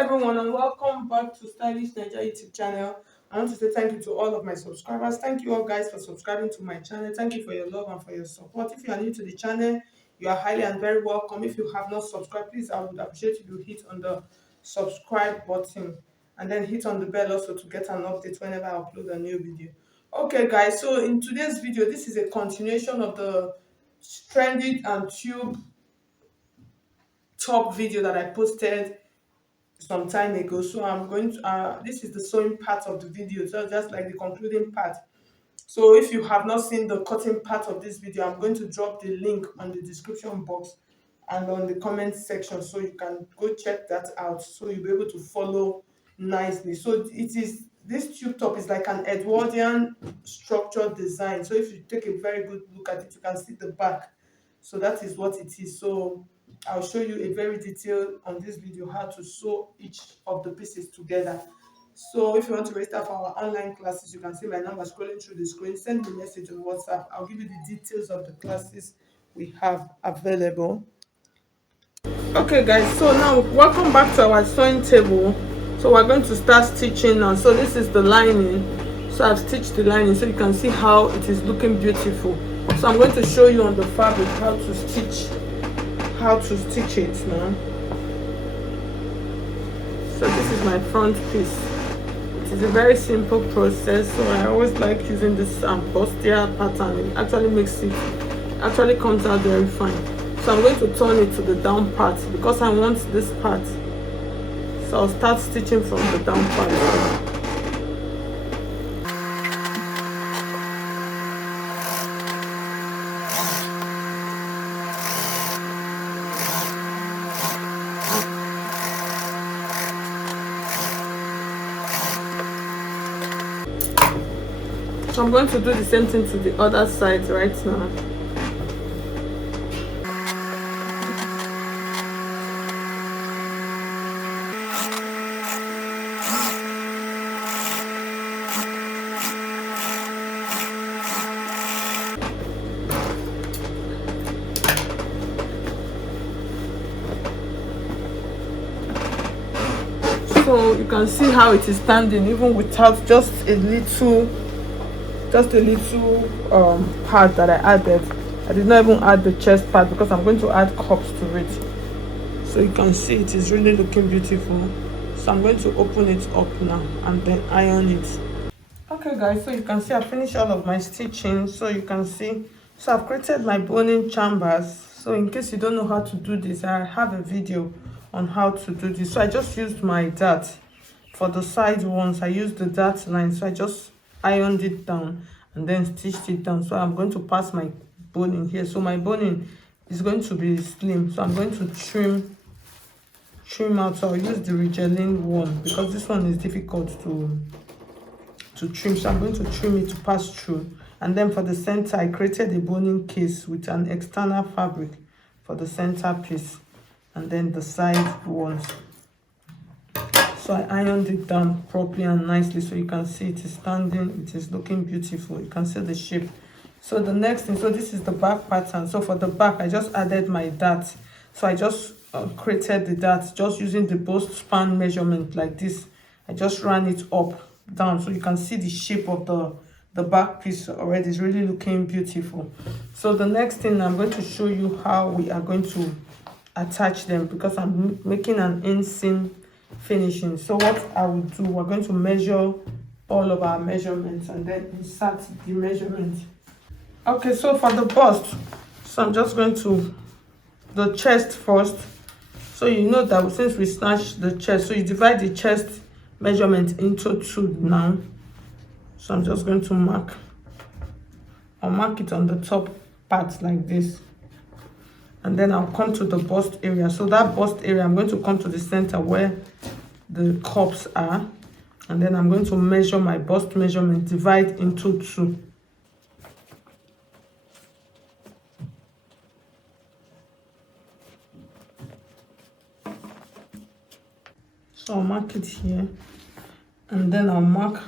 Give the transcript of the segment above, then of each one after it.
everyone and welcome back to Stylish Nigeria YouTube channel. I want to say thank you to all of my subscribers. Thank you all guys for subscribing to my channel. Thank you for your love and for your support. If you are new to the channel, you are highly and very welcome. If you have not subscribed, please, I would appreciate if you hit on the subscribe button and then hit on the bell also to get an update whenever I upload a new video. Okay guys, so in today's video, this is a continuation of the Trendy and Tube top video that I posted some time ago. So I'm going to this is the sewing part of the video, so just like the concluding part. So if you have not seen the cutting part of this video, I'm going to drop the link on the description box and on the comment section, so you can go check that out, so you'll be able to follow nicely. So it is, this tube top is like an Edwardian structured design. So if you take a very good look at it, you can see the back. So that is what it is. So I'll show you a very detailed on this video how to sew each of the pieces together. So if you want to register for our online classes, you can see my number scrolling through the screen. Send me a message on WhatsApp. I'll give you the details of the classes we have available. Okay guys, so now welcome back to our sewing table. So we're going to start stitching now. So this is the lining. So I've stitched the lining so you can see how it is looking beautiful. So I'm going to show you on the fabric how to stitch it now. So this is my front piece. It is a very simple process, so I always like using this bustier pattern. It actually comes out very fine. So I'm going to turn it to the down part because I want this part. So I'll start stitching from the down part. So I'm going to do the same thing to the other side right now. So you can see how it is standing even without just a little part that I added. I did not even add the chest part because I'm going to add cups to it. So you can see it is really looking beautiful. So I'm going to open it up now and then iron it. Okay guys, so you can see I finished all of my stitching. So you can see, so I've created my boning chambers. So in case you don't know how to do this, I have a video on how to do this. So I just used my dart for the side ones. I used the dart line, so I just ironed it down and then stitched it down. So I'm going to pass my boning here. So my boning is going to be slim, so I'm going to trim out. So I'll use the regeling one because this one is difficult to trim. So I'm going to trim it to pass through. And then for the center, I created a boning case with an external fabric for the center piece and then the side ones. So I ironed it down properly and nicely, so you can see it is standing, it is looking beautiful. You can see the shape. So the next thing, so this is the back pattern. So for the back, I just added my dart. So I just created the dart just using the bust span measurement like this. I just ran it up, down, so you can see the shape of the back piece already. It's really looking beautiful. So the next thing, I'm going to show you how we are going to attach them because I'm making an inseam finishing. So what I will do, we're going to measure all of our measurements and then insert the measurement. Okay, so for the bust, so I'm just going to the chest first. So you know that since we snatched the chest, so you divide the chest measurement into two now. So I'm just going to I'll mark it on the top part like this, and then I'll come to the bust area. So that bust area, I'm going to come to the center where the cups are, and then I'm going to measure my bust measurement, divide into two. So I'll mark it here, and then I'll mark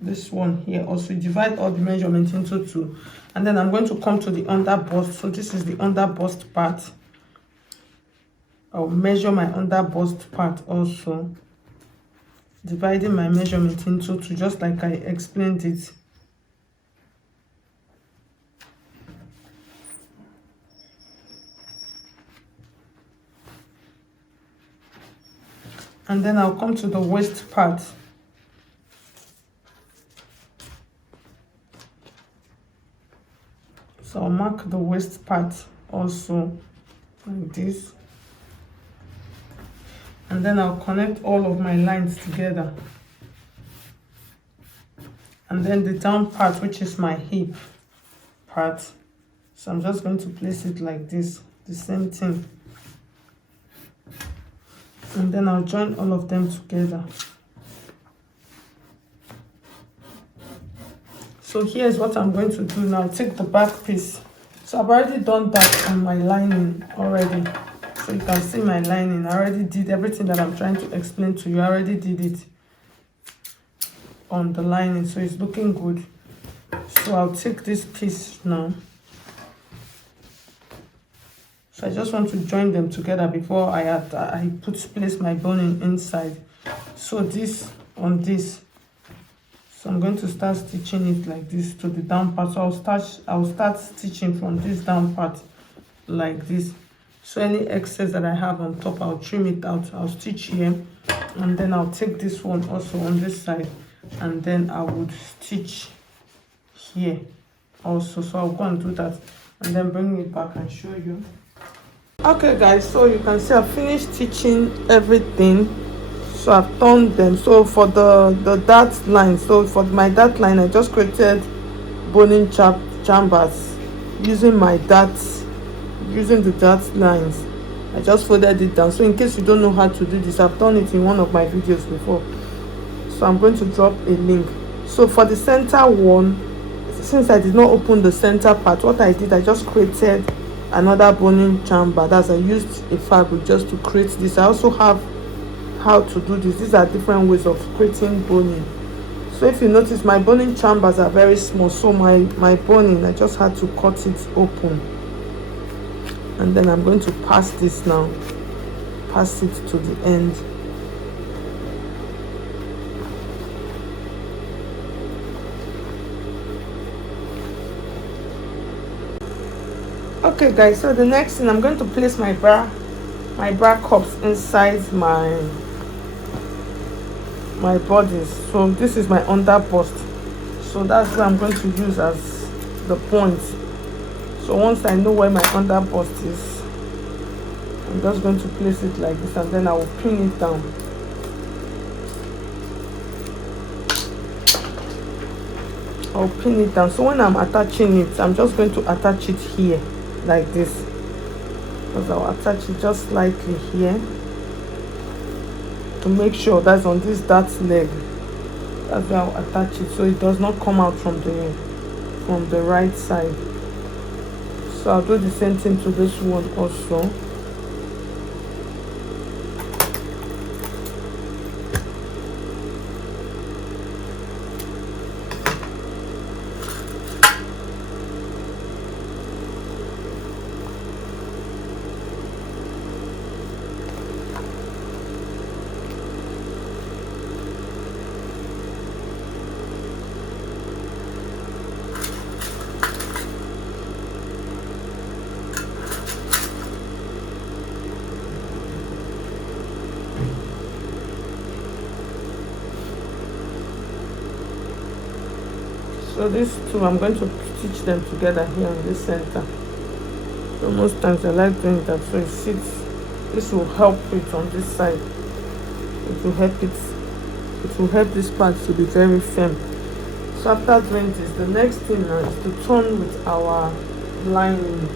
this one here also. Divide all the measurements into two, and then I'm going to come to the under bust. So this is the under bust part. I'll measure my under bust part also, dividing my measurement into two, just like I explained it. And then I'll come to the waist part. So I'll mark the waist part also like this. And then I'll connect all of my lines together. And then the down part, which is my hip part. So I'm just going to place it like this, the same thing. And then I'll join all of them together. So here's what I'm going to do now. Take the back piece. So I've already done that on my lining already. So you can see my lining. I already did everything that I'm trying to explain to you. I already did it on the lining, so it's looking good. So I'll take this piece now. So I just want to join them together before I place my boning inside. So this on this. So I'm going to start stitching it like this to the down part. So I'll start stitching from this down part like this. So any excess that I have on top, I'll trim it out. I'll stitch here, and then I'll take this one also on this side, and then I would stitch here also. So I'll go and do that and then bring it back and show you. Okay guys, so you can see I've finished stitching everything. So I've turned them. So for the dart line, so for my dart line, I just created boning chambers using the dart lines. I just folded it down. So in case you don't know how to do this, I've done it in one of my videos before. So I'm going to drop a link. So for the center one, since I did not open the center part, what I did, I just created another boning chamber. That's I used a fabric just to create this. I also have how to do this. These are different ways of creating boning. So if you notice, my boning chambers are very small, so my boning, I just had to cut it open. And then I'm going to pass this now, pass it to the end. Okay guys, so the next thing, I'm going to place my bra cups inside my bodice. So this is my under bust, so that's what I'm going to use as the point. So once I know where my under bust is, I'm just going to place it like this, and then I will pin it down. I'll pin it down. So when I'm attaching it, I'm just going to attach it here like this, because I'll attach it just slightly here to make sure that's on this dart leg. That's where I'll attach it, so it does not come out from the right side. So I'll do the same thing to this one also. So these two, I'm going to stitch them together here in this center. So most times I like doing that, so it sits. This will help it on this side. It will help it. It will help this part to be very firm. So after doing this, the next thing now is to turn with our lining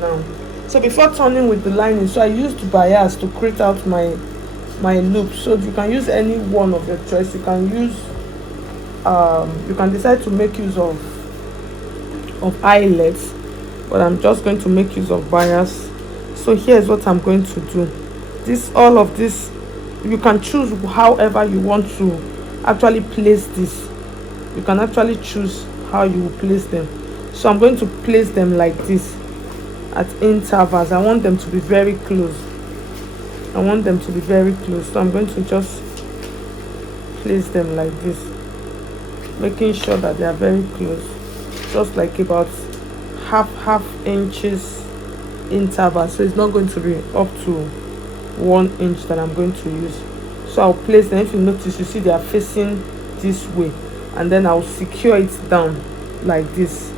now. So before turning with the lining, so I used bias to create out my loop. So you can use any one of your choice. You can use you can decide to make use of eyelets, but I'm just going to make use of bias. So here's what I'm going to do. All of this, you can choose however you want to actually place this. You can actually choose how you will place them. So I'm going to place them like this at intervals. I want them to be very close. I want them to be very close, so I'm going to just place them like this, making sure that they are very close, just like about half inches interval, so it's not going to be up to 1 inch that I'm going to use. So I'll place them. If you notice, you see they are facing this way, and then I'll secure it down like this.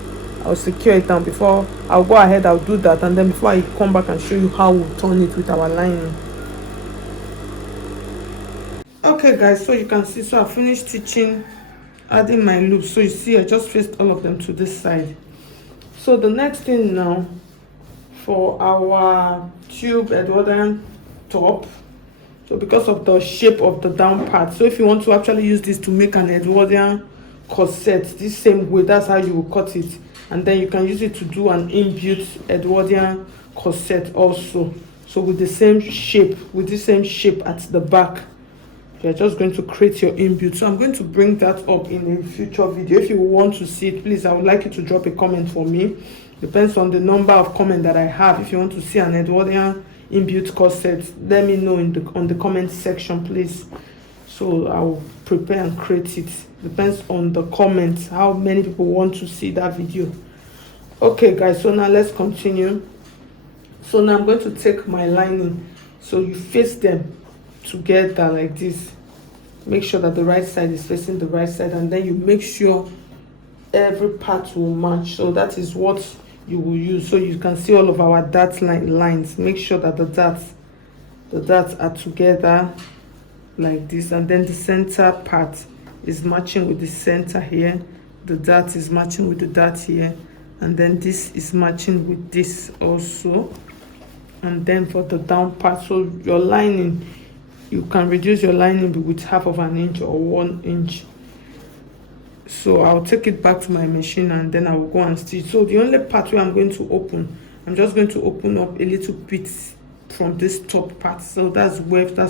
I'll secure it down before I'll go ahead. I'll do that, and then before I come back and show you how we'll turn it with our lining. Okay guys, so you can see, so I finished stitching, adding my loops. So you see I just faced all of them to this side. So the next thing now, for our tube Edwardian top, so because of the shape of the down part, so if you want to actually use this to make an Edwardian corset this same way, that's how you will cut it, and then you can use it to do an inbuilt Edwardian corset also. So with the same shape, with the same shape at the back, you're just going to create your inbuilt. So I'm going to bring that up in a future video. If you want to see it, please, I would like you to drop a comment for me. Depends on the number of comments that I have. If you want to see an Edwardian inbuilt corset, let me know on the comment section, please. So I'll prepare and create it. Depends on the comments, how many people want to see that video. Okay guys, so now let's continue. So now I'm going to take my lining, so you face them together like this. Make sure that the right side is facing the right side, and then you make sure every part will match. So that is what you will use. So you can see all of our dart lines. Make sure that the darts are together like this, and then the center part is matching with the center here, the dart is matching with the dart here, and then this is matching with this also. And then for the down part, so your lining, you can reduce your lining with half of an inch or 1 inch. So I'll take it back to my machine, and then I will go and stitch. So the only part where I'm going to open, I'm just going to open up a little bit from this top part. So that's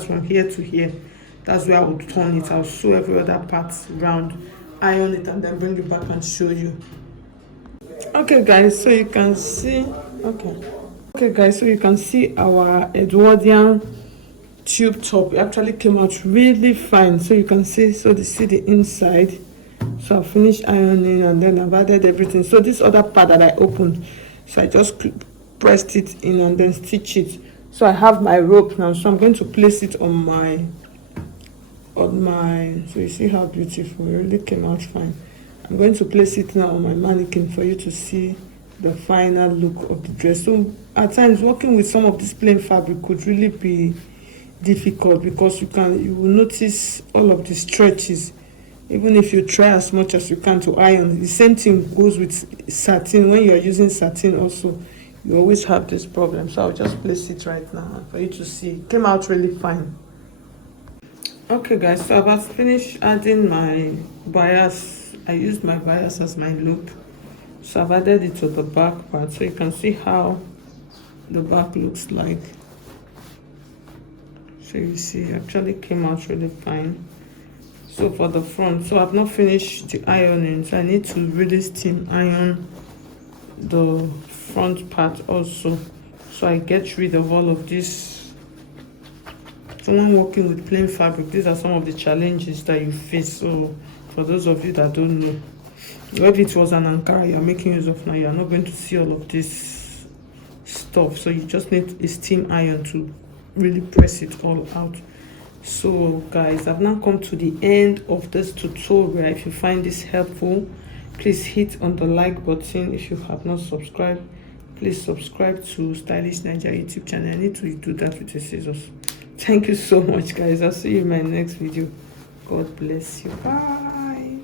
from here to here. That's where I will turn it. I'll sew every other part round, iron it, and then bring it back and show you. Okay guys, so you can see, okay guys, so you can see our Edwardian tube top. It actually came out really fine. So you can see, so you see the inside. So I finished ironing, and then I've added everything. So this other part that I opened, so I just pressed it in and then stitch it. So I have my rope now, so I'm going to place it on my so you see how beautiful it really came out fine. I'm going to place it now on my mannequin for you to see the final look of the dress. So at times working with some of this plain fabric could really be difficult, because you will notice all of the stretches, even if you try as much as you can to iron. The same thing goes with satin. When you're using satin also, you always have this problem. So I'll just place it right now for you to see. It came out really fine. Okay guys, so I've finished adding my bias. I used my bias as my loop, so I've added it to the back part, so you can see how the back looks like. So you see, it actually came out really fine. So for the front, so I've not finished the ironing, so I need to really steam iron the front part also, so I get rid of all of this. So when working with plain fabric, these are some of the challenges that you face. So for those of you that don't know, if it was an Ankara you're making use of now, you're not going to see all of this stuff. So you just need a steam iron to really press it all out. So guys, I've now come to the end of this tutorial. If you find this helpful, please hit on the like button. If you have not subscribed, please subscribe to Stylish Nigeria YouTube channel. I need to do that with the scissors. Thank you so much guys. I'll see you in my next video. God bless you. Bye.